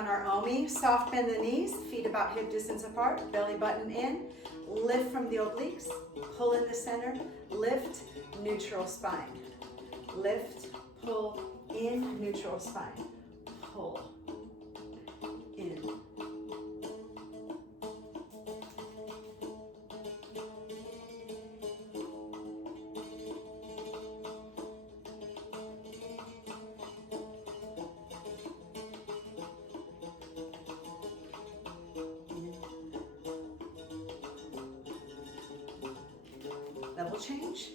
on our Omi. Soft bend the knees, feet about hip distance apart, belly button in. Lift from the obliques, pull in the center, lift, neutral spine. Lift, pull, in, neutral spine. Pull, in. Level change.